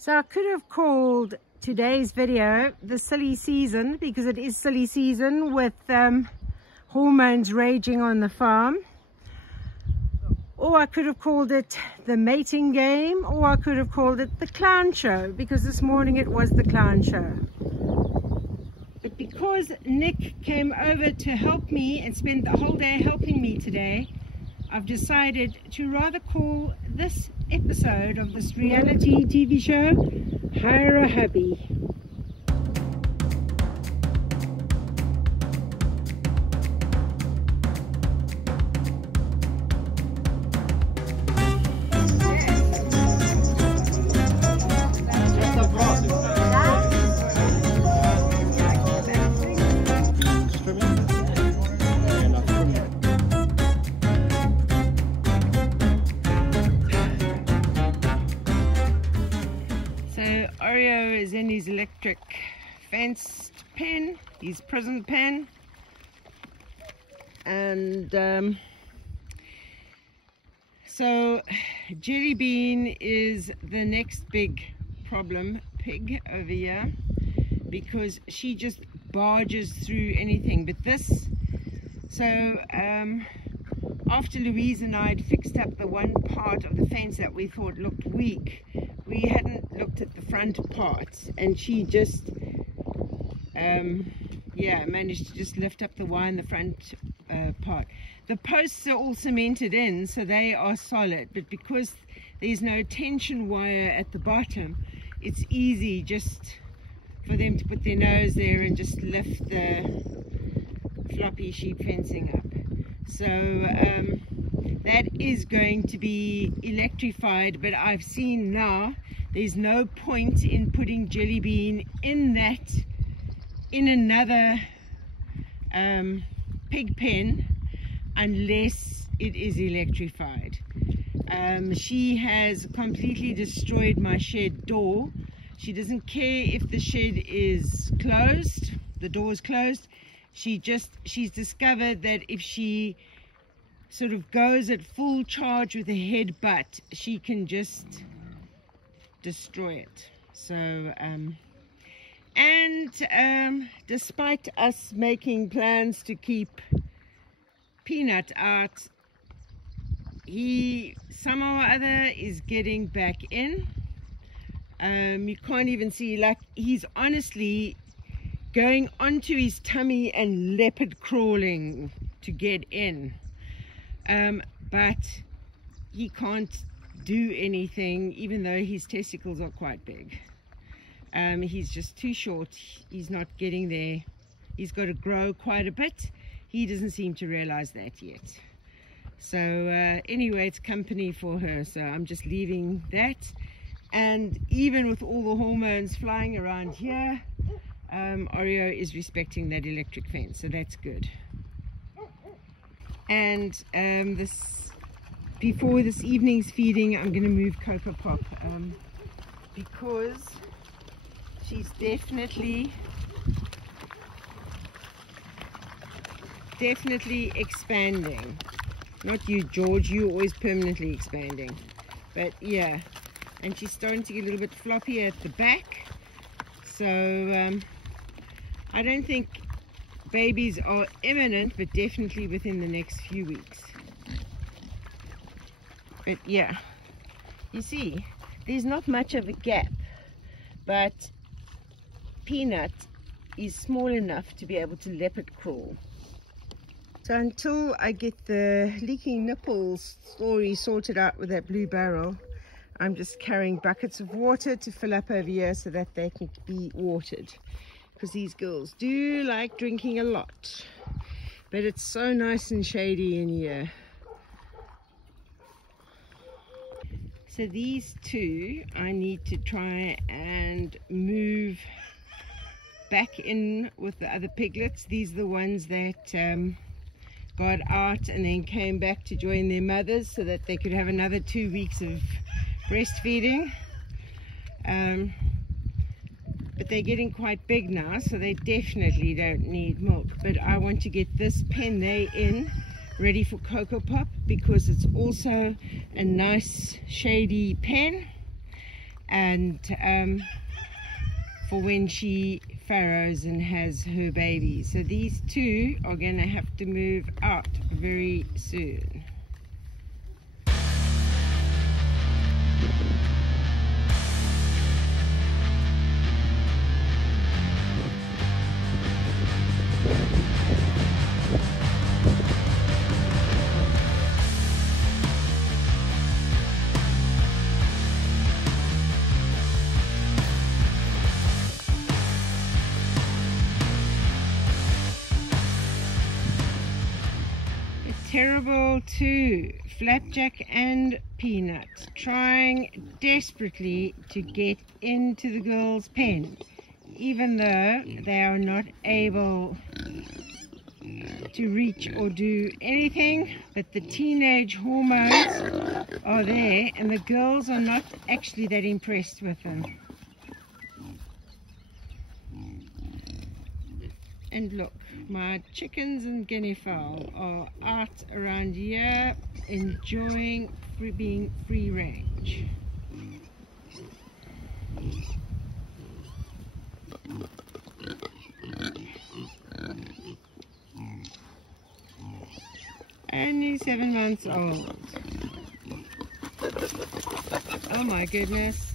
So I could have called today's video the silly season, because it is silly season with hormones raging on the farm. Or I could have called it the mating game, or I could have called it the clown show, because this morning it was the clown show. But because Nick came over to help me and spent the whole day helping me today, I've decided to rather call this episode of this reality TV show, Hire a Hubby. Is in his electric fenced pen, his prison pen, and so Jelly Bean is the next big problem pig over here, because she just barges through anything. But this, so after Luise and I had fixed up the one part of the fence that we thought looked weak, we hadn't looked at the front parts, and she just managed to just lift up the wire in the front part. The posts are all cemented in, so they are solid, but because there's no tension wire at the bottom, it's easy just for them to put their nose there and just lift the floppy sheep fencing up. So that is going to be electrified, but I've seen now there's no point in putting Jelly Bean in another pig pen unless it is electrified. She has completely destroyed my shed door. She doesn't care if the shed is closed, the door is closed. She's discovered that if she sort of goes at full charge with a headbutt, she can just destroy it. So despite us making plans to keep Peanut out, he somehow or other is getting back in. You can't even see, like, he's honestly going onto his tummy and leopard crawling to get in, but he can't do anything, even though his testicles are quite big. He's just too short. He's not getting there. He's got to grow quite a bit. He doesn't seem to realize that yet. So anyway, it's company for her, so I'm just leaving that. And even with all the hormones flying around here, Oreo is respecting that electric fence, so that's good. And before this evening's feeding, I'm going to move Coco Pop, because she's definitely expanding. Not you, George, you're always permanently expanding, but yeah. And she's starting to get a little bit floppy at the back, so I don't think babies are imminent, but definitely within the next few weeks. But yeah, you see, there's not much of a gap, but Peanut is small enough to be able to leopard crawl. So until I get the leaking nipples story sorted out with that blue barrel, I'm just carrying buckets of water to fill up over here so that they can be watered, because these girls do like drinking a lot. But it's so nice and shady in here. So these two I need to try and move back in with the other piglets. These are the ones that got out and then came back to join their mothers so that they could have another 2 weeks of breastfeeding. But they're getting quite big now, so they definitely don't need milk. But I want to get this pen they in ready for Coco Pop, because it's also a nice shady pen, and for when she farrows and has her baby. So these two are going to have to move out very soon. Terrible too. Flapjack and Peanut trying desperately to get into the girls' pen, even though they are not able to reach or do anything, but the teenage hormones are there and the girls are not actually that impressed with them. And look, my chickens and guinea fowl are out around here enjoying being free range. Only 7 months old. Oh my goodness.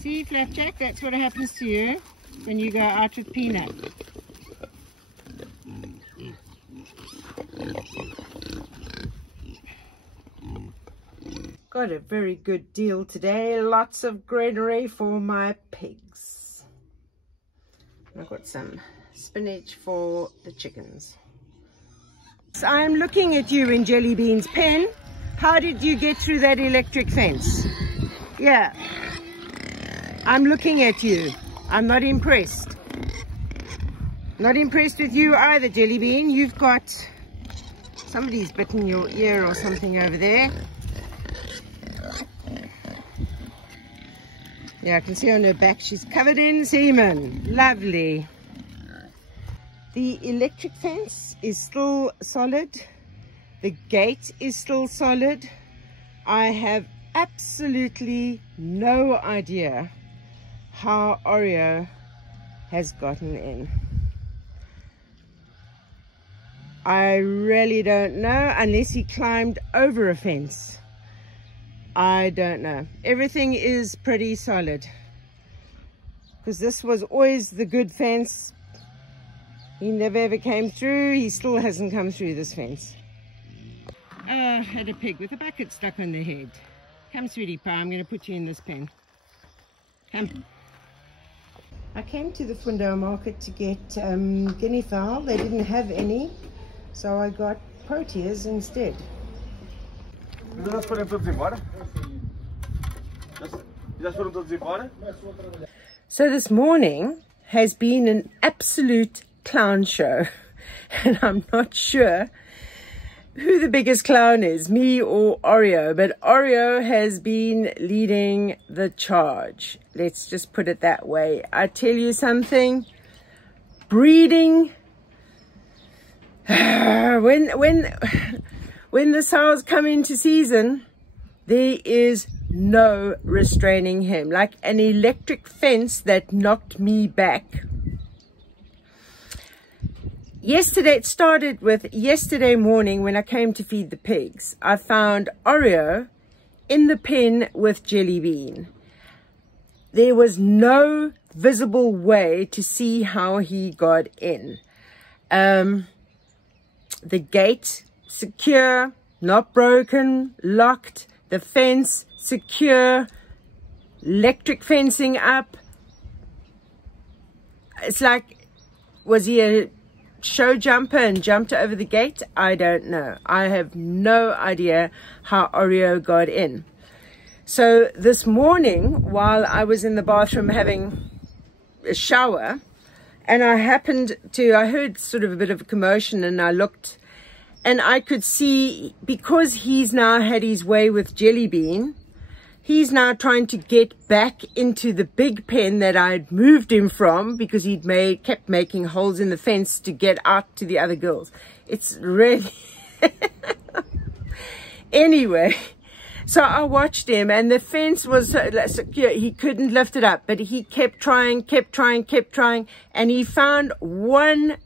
See, Flapjack, that's what happens to you when you go out with Peanut. Got a very good deal today. Lots of greenery for my pigs. I've got some spinach for the chickens. So I'm looking at you in Jellybean's pen. How did you get through that electric fence? Yeah. I'm looking at you. I'm not impressed. Not impressed with you either, Jellybean. You've got... somebody's bitten your ear or something over there. Yeah, I can see on her back she's covered in semen. Lovely. The electric fence is still solid. The gate is still solid. I have absolutely no idea how Oreo has gotten in. I really don't know, unless he climbed over a fence. I don't know. Everything is pretty solid, because this was always the good fence. He never ever came through. He still hasn't come through this fence. I had a pig with a bucket stuck on the head. Come, sweetie pie, I'm going to put you in this pen. Come. I came to the Fundo market to get guinea fowl. They didn't have any, so I got proteas instead. So this morning has been an absolute clown show, and I'm not sure who the biggest clown is, me or Oreo, but Oreo has been leading the charge. Let's just put it that way. I tell you something, breeding, when the sows come into season, there is no restraining him. Like an electric fence that knocked me back. Yesterday, it started with yesterday morning when I came to feed the pigs. I found Oreo in the pen with Jellybean. There was no visible way to see how he got in. The gate secure, not broken, locked. The fence secure, electric fencing up. It's like, was he a show jumper and jumped over the gate? I don't know. I have no idea how Oreo got in. So this morning, while I was in the bathroom having a shower, and I heard sort of a bit of a commotion, and I looked, and I could see, because he's now had his way with Jellybean, he's now trying to get back into the big pen that I'd moved him from, because he'd kept making holes in the fence to get out to the other girls. It's really... Anyway, So I watched him, and the fence was secure. He couldn't lift it up, but he kept trying, and he found one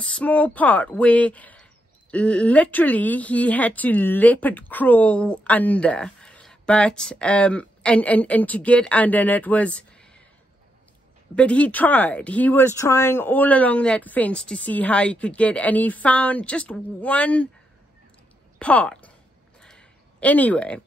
small part where literally he had to leopard crawl under, but and to get under, and it was, but he tried. He was trying all along that fence to see how he could get, and he found just one part. Anyway,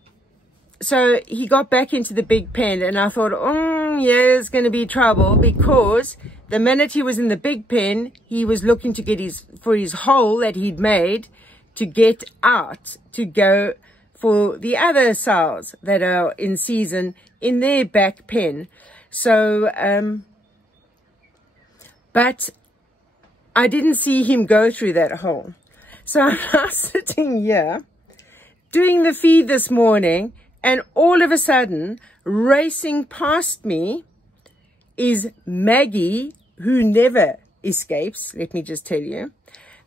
so he got back into the big pen, and I thought, oh, yeah, there's going to be trouble, because the minute he was in the big pen, he was looking to get for his hole that he'd made to get out, to go for the other sows that are in season in their back pen. So, but I didn't see him go through that hole. So I'm now sitting here doing the feed this morning, and all of a sudden, racing past me is Maggie, who never escapes, let me just tell you.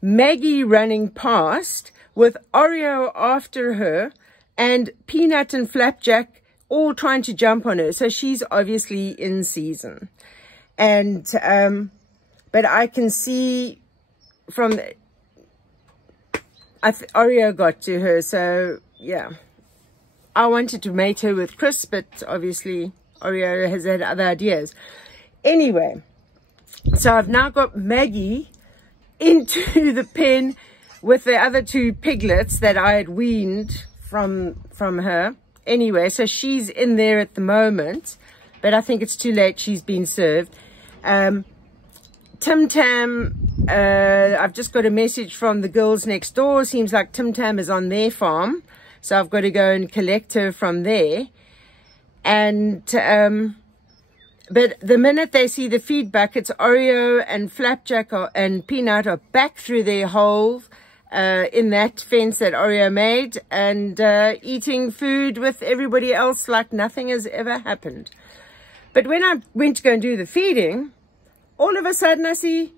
Maggie running past with Oreo after her, and Peanut and Flapjack all trying to jump on her. So she's obviously in season. And, but I can see from the, Oreo got to her, so yeah. I wanted to mate her with Chris, but obviously Oreo has had other ideas. Anyway, so I've now got Maggie into the pen with the other two piglets that I had weaned from her. Anyway, so she's in there at the moment, but I think it's too late. She's been served. Tim Tam, I've just got a message from the girls next door. Seems like Tim Tam is on their farm, so I've got to go and collect her from there. And but the minute they see the feed buckets, Oreo and Flapjack and Peanut are back through their hole in that fence that Oreo made, and eating food with everybody else like nothing has ever happened. But when I went to go and do the feeding, all of a sudden I see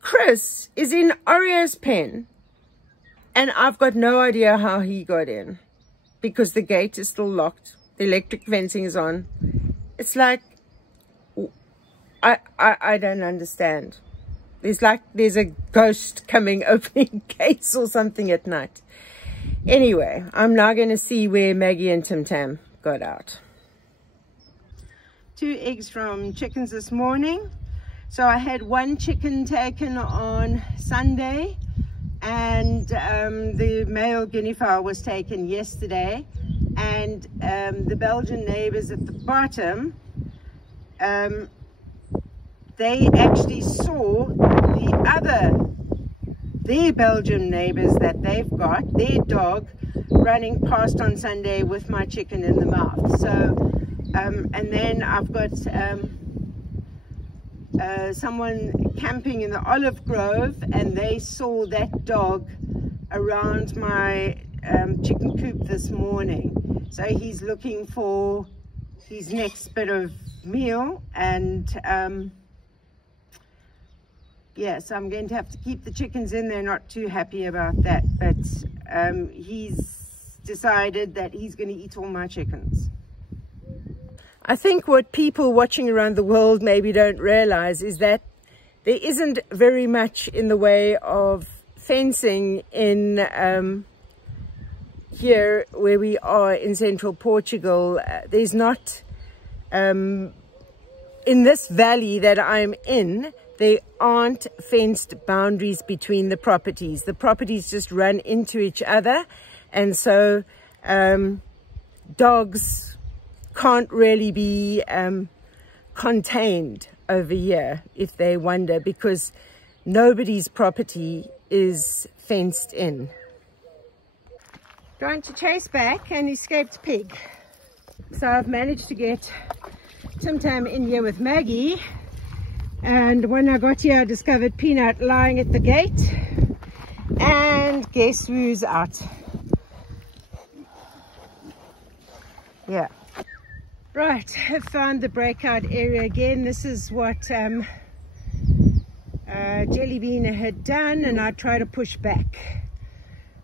Chris is in Oreo's pen, and I've got no idea how he got in, because the gate is still locked, the electric fencing is on. It's like, I don't understand. There's a ghost coming opening gates or something at night. Anyway, I'm now going to see where Maggie and Tim Tam got out. 2 eggs from chickens this morning. So I had 1 chicken taken on Sunday, and the male guinea fowl was taken yesterday, and the Belgian neighbors at the bottom, they actually saw their Belgian neighbors that they've got, their dog, running past on Sunday with my chicken in the mouth. So, and then I've got someone camping in the olive grove, and they saw that dog around my chicken coop this morning. So he's looking for his next bit of meal, and yeah, so I'm going to have to keep the chickens in. They're not too happy about that, but he's decided that he's going to eat all my chickens. I think what people watching around the world maybe don't realize is that there isn't very much in the way of fencing in here where we are in central Portugal. There's not, in this valley that I'm in, there aren't fenced boundaries between the properties. The properties just run into each other, and so dogs can't really be contained over here if they wander, because nobody's property is fenced in. Trying to chase back an escaped pig. So I've managed to get Tim Tam in here with Maggie, and when I got here I discovered Peanut lying at the gate, and guess who's out? Yeah. Right, I've found the breakout area again. This is what Jellybean had done, and I try to push back.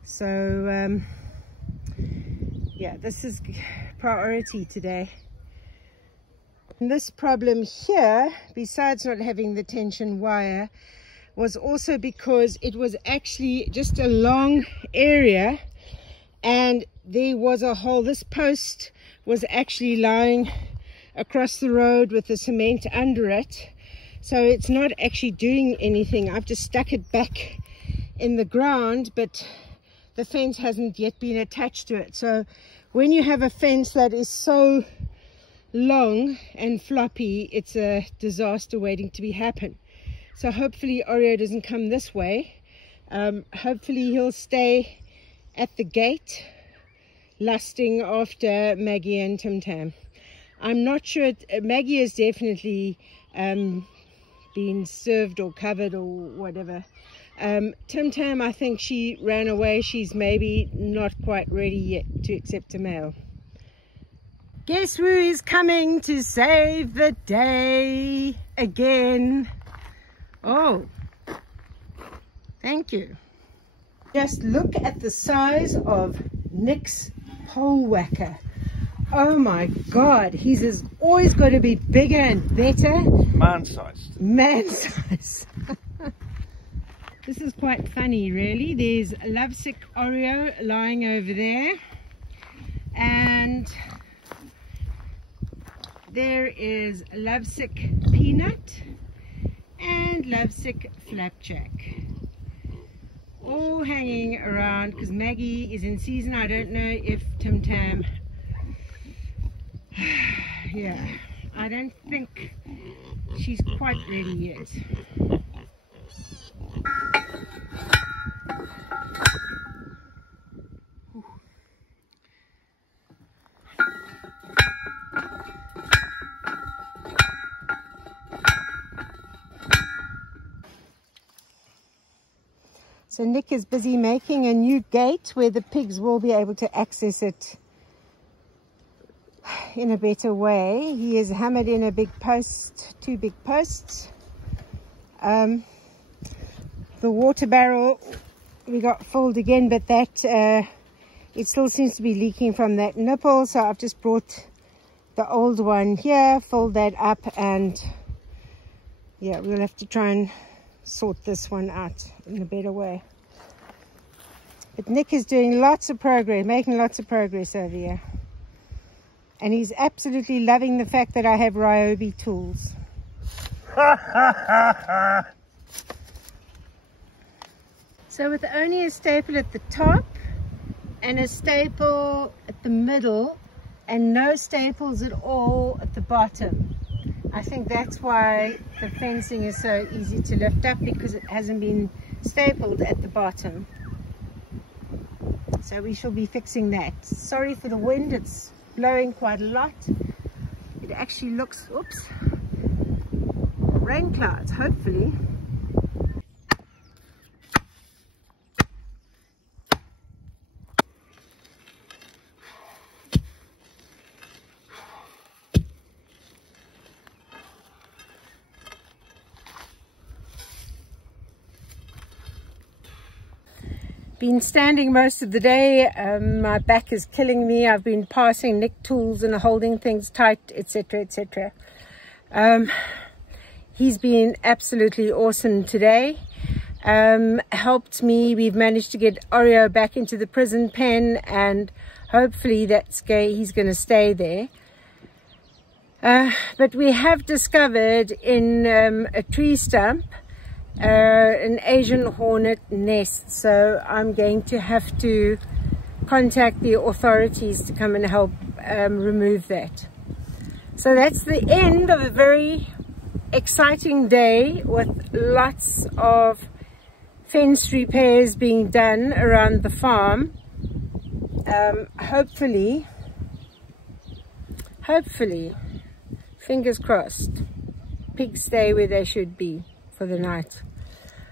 So yeah, this is priority today. And this problem here, besides not having the tension wire, was also because it was actually just a long area and there was a hole. This post was actually lying across the road with the cement under it, so it's not actually doing anything. I've just stuck it back in the ground, but the fence hasn't yet been attached to it. So when you have a fence that is so long and floppy, it's a disaster waiting to be happen. So hopefully Oreo doesn't come this way. Hopefully he'll stay at the gate lusting after Maggie and Tim Tam. I'm not sure. Maggie has definitely been served or covered or whatever. Tim Tam, I think she ran away. She's maybe not quite ready yet to accept a male. Guess who is coming to save the day again? Oh, thank you. Just look at the size of Nick's pole whacker. Oh my God, he's always got to be bigger and better. Man-sized. Man-sized. This is quite funny, really. There's a lovesick Oreo lying over there, and there is lovesick Peanut and lovesick Flapjack, all hanging around because Maggie is in season. I don't know if Tim Tam, yeah, I don't think she's quite ready yet. So Nick is busy making a new gate where the pigs will be able to access it in a better way. He has hammered in a big post, 2 big posts. The water barrel we got filled again, but that it still seems to be leaking from that nipple, so I've just brought the old one here, filled that up, and yeah, we'll have to try and sort this one out in a better way. But Nick is doing lots of progress, making lots of progress over here, and he's absolutely loving the fact that I have Ryobi tools. So with only a staple at the top and a staple at the middle and no staples at all at the bottom, I think that's why the fencing is so easy to lift up, because it hasn't been stapled at the bottom. So we shall be fixing that. Sorry for the wind, it's blowing quite a lot. It actually looks, oops, rain clouds, hopefully. Been standing most of the day. My back is killing me. I've been passing Nick tools and holding things tight, etc, etc. He's been absolutely awesome today. Helped me. We've managed to get Oreo back into the prison pen, and hopefully he's going to stay there. But we have discovered in a tree stump an Asian hornet nest, so I'm going to have to contact the authorities to come and help remove that. So that's the end of a very exciting day with lots of fence repairs being done around the farm. Hopefully, fingers crossed, pigs stay where they should be for the night.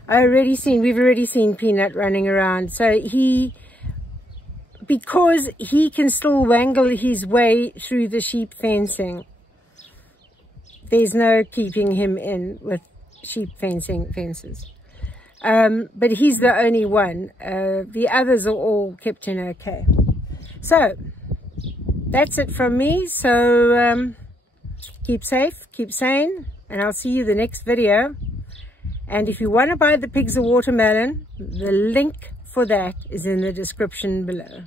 We've already seen Peanut running around, so because he can still wangle his way through the sheep fencing, there's no keeping him in with sheep fences. But he's the only one. The others are all kept in okay. So that's it from me. So keep safe, keep sane, and I'll see you the next video. And if you want to buy the pigs a watermelon, the link for that is in the description below.